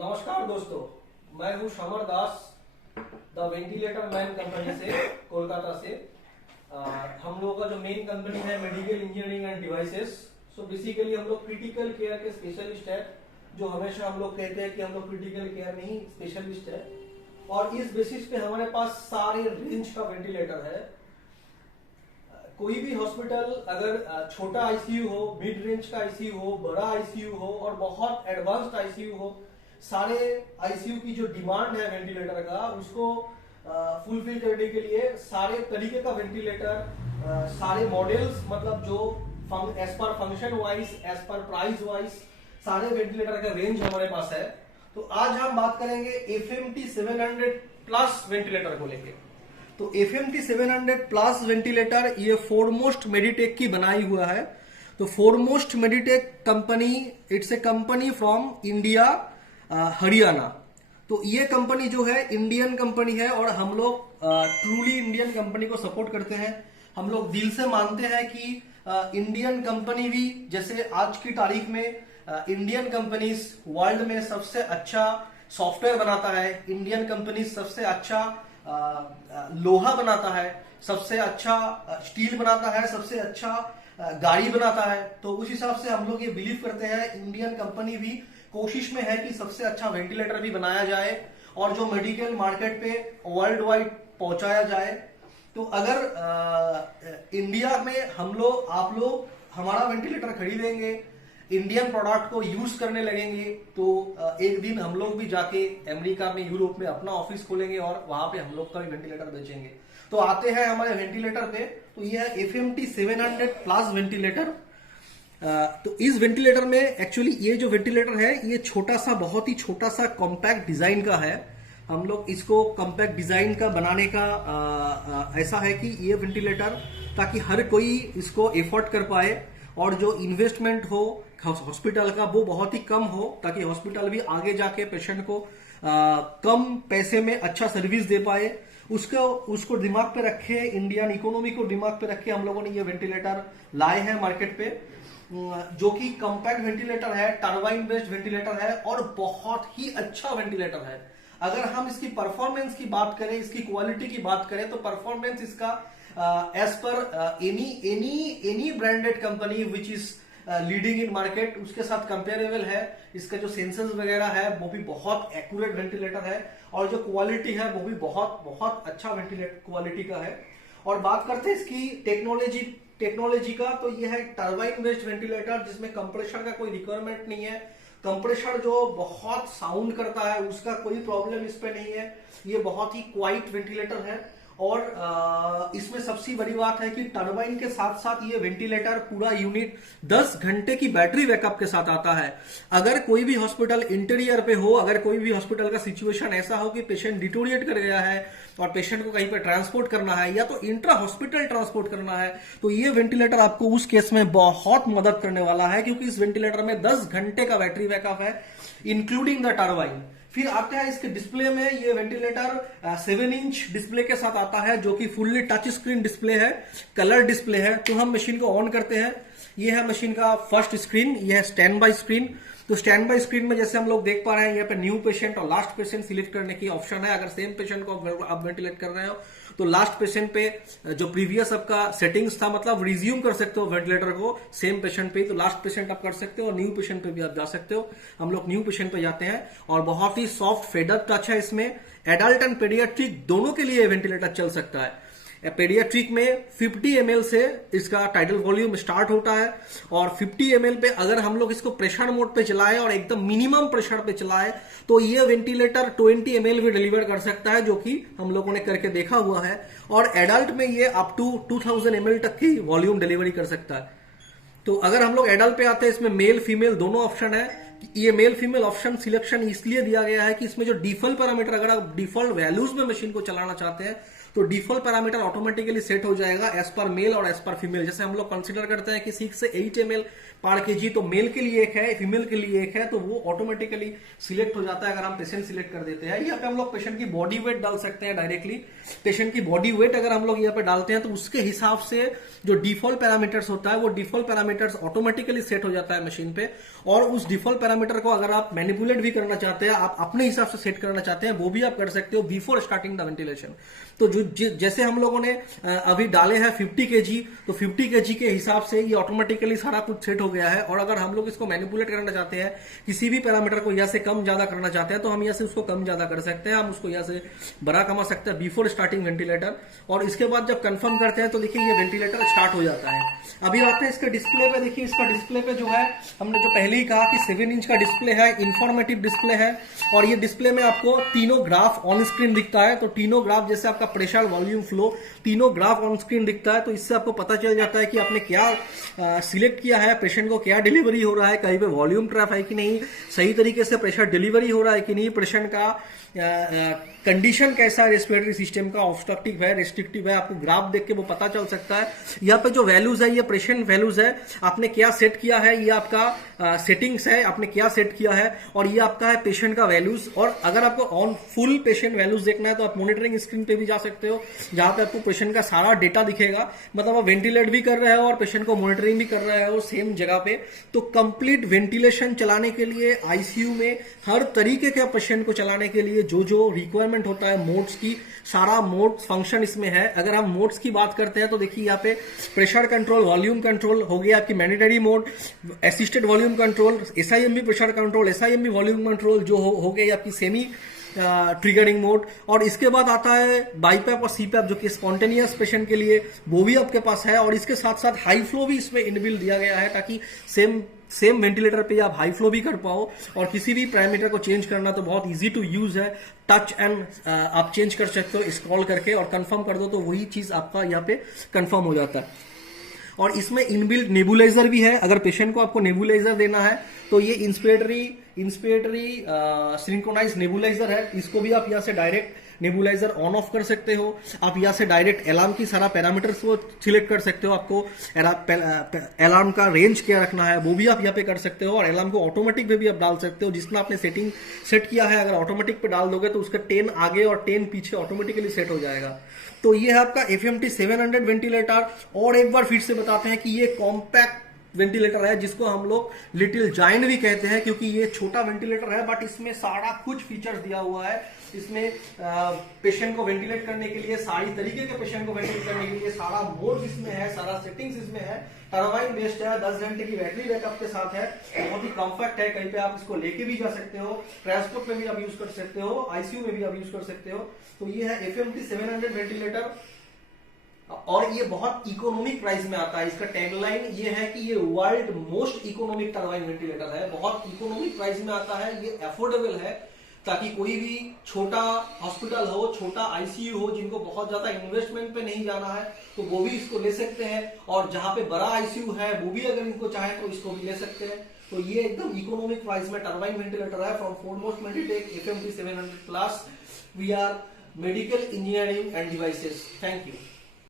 नमस्कार दोस्तों, मैं हूं summer Das the ventilator man company से, कोलकाता से। हम लोगों का जो मेन कंपनी है medical engineering and devices. So basically हम लोग क्रिटिकल केयर के स्पेशलिस्ट है, जो हमेशा हम लोग कहते हैं कि हम लोग क्रिटिकल केयर में ही स्पेशलिस्ट है। और इस बेसिस पे हमारे पास सारे रेंज का वेंटिलेटर है। कोई भी हॉस्पिटल अगर छोटा आईसीयू हो, मिड रेंज का आईसीयू हो, बड़ा आईसीयू हो और बहुत एडवांस्ड आईसीयू हो, सारे आईसीयू की जो डिमांड है वेंटिलेटर का, उसको फुलफिल करने के लिए सारे तरीके का वेंटिलेटर, सारे मॉडल्स, मतलब जो as per function wise, as per price wise, सारे वेंटिलेटर का रेंज हमारे पास है। तो आज हम बात करेंगे FMT 700 प्लस वेंटिलेटर को लेके। तो FMT 700 प्लस वेंटिलेटर ये फोरमोस्ट मेडिटेक की बनाई हुआ है। तो foremost Meditech company, it's a company from India, Haryana. तो ये कंपनी जो है इंडियन कंपनी है और हम लोग ट्रूली इंडियन कंपनी को सपोर्ट करते हैं। हम लोग दिल से मानते हैं कि इंडियन कंपनी भी, जैसे आज की तारीख में इंडियन कंपनीज वर्ल्ड में सबसे अच्छा सॉफ्टवेयर बनाता है, इंडियन कंपनी सबसे अच्छा लोहा बनाता है, सबसे अच्छा स्टील बनाता है, सबसे अच्छा गाड़ी बनाता है। तो उस हिसाब से हम लोग ये बिलीव करते हैं, इंडियन कंपनी भी कोशिश में है कि सबसे अच्छा वेंटिलेटर भी बनाया जाए और जो मेडिकल मार्केट पे वर्ल्ड वाइड पहुंचाया जाए। तो अगर इंडिया में हम लोग, आप लोग हमारा वेंटिलेटर खरीदेंगे, इंडियन प्रोडक्ट को यूज करने लगेंगे, तो एक दिन हम लोग भी जाके अमेरिका में, यूरोप में अपना ऑफिस खोलेंगे और वहां पे हम लोग का भी वेंटिलेटर बेचेंगे। तो आते हैं हमारे वेंटिलेटर पे। तो ये है FMT 700 प्लस वेंटिलेटर। तो इस वेंटिलेटर में एक्चुअली ये जो वेंटिलेटर है, ये छोटा सा, बहुत ही छोटा सा कॉम्पैक्ट डिजाइन का है। हम लोग इसको कॉम्पैक्ट डिजाइन का बनाने का ऐसा है कि ये वेंटिलेटर, ताकि हर कोई इसको एफोर्ड कर पाए और जो इन्वेस्टमेंट हो हॉस्पिटल का वो बहुत ही कम हो, ताकि हॉस्पिटल भी आगे जाके पेशेंट को कम पैसे में अच्छा सर्विस दे पाए। उसको दिमाग पे रखे, इंडियन इकोनॉमी को दिमाग पे रखे हम लोगों ने ये वेंटिलेटर लाए हैं मार्केट पे, जो कि कॉम्पैक्ट वेंटिलेटर है, टर्बाइन बेस्ड वेंटिलेटर है और बहुत ही अच्छा वेंटिलेटर है। अगर हम इसकी परफॉर्मेंस की बात करें, इसकी क्वालिटी की बात करें, तो परफॉर्मेंस इसका as per any branded company which is leading in market, उसके साथ कंपेरेबल है। इसका जो सेंसर्स वगैरह है वो भी बहुत एक्यूरेट वेंटिलेटर है और जो क्वालिटी है वो भी बहुत बहुत अच्छा वेंटिलेटर क्वालिटी का है। और बात करते हैं इसकी टेक्नोलॉजी का, तो ये है टर्बाइन बेस्ड वेंटिलेटर, जिसमें कंप्रेशर का कोई रिक्वायरमेंट नहीं है। कंप्रेशर जो बहुत साउंड करता है, उसका कोई प्रॉब्लम इस पे नहीं है। ये बहुत ही क्वाइट वेंटिलेटर है और इसमें सबसे बड़ी बात है कि टर्बाइन के साथ साथ ये वेंटिलेटर पूरा यूनिट 10 घंटे की बैटरी बैकअप के साथ आता है। अगर कोई भी हॉस्पिटल इंटीरियर पे हो, अगर कोई भी हॉस्पिटल का सिचुएशन ऐसा हो कि पेशेंट डिटोरिएट कर गया है और पेशेंट को कहीं पे ट्रांसपोर्ट करना है या तो इंट्रा हॉस्पिटल ट्रांसपोर्ट करना है, तो ये वेंटिलेटर आपको उस केस में बहुत मदद करने वाला है, क्योंकि इस वेंटिलेटर में 10 घंटे का बैटरी बैकअप है, इंक्लूडिंग द टर्बाइन। फिर आते हैं इसके डिस्प्ले में। ये वेंटिलेटर 7 इंच डिस्प्ले के साथ आता है, जो कि फुल्ली टच स्क्रीन डिस्प्ले है, कलर डिस्प्ले है। तो हम मशीन को ऑन करते हैं, ये है मशीन का फर्स्ट स्क्रीन, ये है स्टैंड बाय स्क्रीन। तो स्टैंड बाय स्क्रीन में जैसे हम लोग देख पा रहे हैं, यहाँ पे न्यू पेशेंट और लास्ट पेशेंट सिलेक्ट करने की ऑप्शन है। अगर सेम पेशेंट को आप वेंटिलेट कर रहे हो तो लास्ट पेशेंट पे जो प्रीवियस आपका सेटिंग्स था, मतलब रिज्यूम कर सकते हो वेंटिलेटर को सेम पेशेंट पे, तो लास्ट पेशेंट आप कर सकते हो और न्यू पेशेंट पे भी आप जा सकते हो। हम लोग न्यू पेशेंट पे जाते हैं और बहुत ही सॉफ्ट फेदर टच है इसमें। एडल्ट एंड पेडियाट्रिक दोनों के लिए वेंटिलेटर चल सकता है। पेडियाट्रिक में 50 ml से इसका टाइडल वॉल्यूम स्टार्ट होता है और 50 ml पे अगर हम लोग इसको प्रेशर मोड पे चलाएं और एकदम मिनिमम प्रेशर पे चलाएं, तो ये वेंटिलेटर 20 ml भी डिलीवर कर सकता है, जो कि हम लोगों ने करके देखा हुआ है। और एडल्ट में ये अप टू 2000 ml तक की वॉल्यूम डिलीवरी कर सकता है। तो अगर हम लोग एडल्ट पे आते हैं, इसमें मेल फीमेल दोनों ऑप्शन है। ये मेल फीमेल ऑप्शन सिलेक्शन इसलिए दिया गया है कि इसमें जो डिफॉल्ट पैरामीटर, अगर आप डिफॉल्ट वैल्यूज में मशीन को चलाना चाहते हैं तो डिफॉल्ट पैरामीटर ऑटोमेटिकली सेट हो जाएगा एज पर मेल और एज पर फीमेल। जैसे हम लोग कंसिडर करते हैं कि 6 से 8 ml पर केजी, तो मेल के लिए एक है, फीमेल के लिए एक है, तो वो ऑटोमेटिकली सिलेक्ट हो जाता है अगर हम पेशेंट सिलेक्ट कर देते हैं। यहाँ पे हम लोग पेशेंट की बॉडी वेट डाल सकते हैं डायरेक्टली। पेशेंट की बॉडी वेट अगर हम लोग यहाँ पे डालते हैं तो उसके हिसाब से जो डिफॉल्ट पैरामीटर्स होता है वो डिफॉल्ट पैरामीटर्स ऑटोमेटिकली सेट हो जाता है मशीन पे। और उस डिफॉल्ट पैरामीटर को अगर आप मैनिपुलेट भी करना चाहते हैं, आप अपने हिसाब से सेट करना चाहते हैं, वो भी आप कर सकते हो बिफोर स्टार्टिंग द वेंटिलेशन। तो जैसे हम लोगों ने अभी डाले हैं 50 kg, तो 50 kg के हिसाब से ये ऑटोमेटिकली सारा कुछ सेट हो गया है। और अगर हम लोग इसको मैनिपुलेट करना चाहते हैं, किसी भी पैरामीटर को यहाँ से कम ज्यादा करना चाहते हैं, तो हम यहाँ से उसको कम ज्यादा कर सकते हैं, हम उसको यहाँ से बड़ा कमा सकते हैं बिफोर स्टार्टिंग वेंटिलेटर। और इसके बाद जब कंफर्म करते हैं तो देखिए ये वेंटिलेटर स्टार्ट हो जाता है। अभी आते हैं इसके डिस्प्ले पे। देखिए इसका डिस्प्ले पे जो है, हमने जो पहले ही कहा कि 7 इंच का डिस्प्ले है, इंफॉर्मेटिव डिस्प्ले है। और ये डिस्प्ले में आपको तीनों ग्राफ ऑन स्क्रीन दिखता है। तो तीनों ग्राफ, जैसे आपका प्रेशर, वॉल्यूम, फ्लो, तीनों ग्राफ ऑन स्क्रीन दिखता है। तो इससे आपको पता चल जाता है कि आपने क्या सिलेक्ट किया है, पेशेंट को क्या डिलीवरी हो रहा है, कहीं पे वॉल्यूम ट्रैप है कि नहीं, सही तरीके से प्रेशर डिलीवरी हो रहा है कि नहीं, पेशेंट का कंडीशन कैसा है, रेस्पिरेटरी सिस्टम का ऑब्स्ट्रक्टिव है, रेस्ट्रिक्टिव है, आपको ग्राफ देख के वो पता चल सकता है। यहाँ पे जो वैल्यूज है ये पेशेंट वैल्यूज है, आपने क्या सेट किया है, ये आपका सेटिंग्स है, आपने क्या सेट किया है, और ये आपका है पेशेंट का वैल्यूज। और अगर आपको ऑन फुल पेशेंट वैल्यूज देखना है तो आप मॉनिटरिंग स्क्रीन पे भी जा सकते हो, जहां पे आपको पेशेंट का सारा डेटा दिखेगा। मतलब आप वेंटिलेट भी कर रहे हो और पेशेंट को मॉनिटरिंग भी कर रहे हो सेम जगह पे। तो कंप्लीट वेंटिलेशन चलाने के लिए आईसीयू में हर तरीके के पेशेंट को चलाने के लिए जो जो रिक्वायरमेंट होता है मोड्स की, सारा मोड्स फंक्शन इसमें है। अगर हम मोड्स की बात करते हैं तो देखिए यहाँ पे प्रेशर कंट्रोल, वॉल्यूम कंट्रोल हो गया आपकी mandatory mode, assisted volume control, SIMV pressure control, SIMV volume control जो हो गई आपकी सेमी ट्रिगरिंग मोड। और इसके बाद आता है बाईपैप और सीपैप जो कि स्पॉन्टेनियस पेशेंट के लिए, वो भी आपके पास है। और इसके साथ साथ हाई फ्लो भी इसमें इनबिल्ट दिया गया है, ताकि सेम वेंटिलेटर पे आप हाई फ्लो भी कर पाओ। और किसी भी पैरामीटर को चेंज करना तो बहुत इजी टू यूज है, टच एंड आप चेंज कर सकते हो स्क्रॉल करके, और कंफर्म कर दो तो वही चीज आपका यहाँ पे कंफर्म हो जाता है। और इसमें इनबिल्ट नेबुलाइजर भी है। अगर पेशेंट को आपको नेबुलाइजर देना है तो ये इंस्पिरेटरी सिंक्रोनाइज नेबुलाइजर है, इसको भी आप यहाँ से डायरेक्ट नेबुलाइजर ऑन ऑफ कर सकते हो। आप यहाँ से डायरेक्ट अलार्म की सारा पैरामीटर्स को सिलेक्ट कर सकते हो, आपको अलार्म का रेंज क्या रखना है वो भी आप यहाँ पे कर सकते हो। और अलार्म को ऑटोमेटिक पे भी आप डाल सकते हो, जितना आपने सेटिंग सेट किया है अगर ऑटोमेटिक पे डाल दोगे तो उसका 10 आगे और 10 पीछे ऑटोमेटिकली सेट हो जाएगा। तो ये है आपका FMT 700 वेंटिलेटर। और एक बार फिर से बताते हैं कि ये कॉम्पैक्ट वेंटिलेटर है, जिसको हम लोग लिटिल जायंट भी कहते हैं, क्योंकि ये छोटा वेंटिलेटर है बट इसमें सारा कुछ फीचर्स दिया हुआ है। इसमें पेशेंट को वेंटिलेट करने के लिए, सारी तरीके के पेशेंट को वेंटिलेट करने के लिए सारा मोड इसमें है, सारा सेटिंग्स इसमें है। टर्बाइन बेस्ड है, 10 घंटे की बैटरी बैकअप के साथ है, बहुत ही कम्फर्ट है। कहीं पे आप इसको लेके भी जा सकते हो, ट्रांसपोर्ट में भी आप यूज कर सकते हो, आईसीयू में भी आप यूज कर सकते हो। तो ये है FMT 700 वेंटिलेटर, और ये बहुत इकोनॉमिक प्राइस में आता है। इसका टैगलाइन ये है कि ये world most economic turbine ventilator है, बहुत इकोनॉमिक प्राइस में आता है, ये अफोर्डेबल है, ताकि कोई भी छोटा हॉस्पिटल हो, छोटा आईसीयू हो, जिनको बहुत ज्यादा इन्वेस्टमेंट पे नहीं जाना है तो वो भी इसको ले सकते हैं। और जहां पे बड़ा आईसीयू है वो भी अगर इनको चाहे तो इसको भी ले सकते हैं। तो ये एकदम इकोनॉमिक प्राइस में टर्बाइन वेंटिलेटर है from foremost Meditech FMT 700 plus. We are medical engineering and devices. Thank you.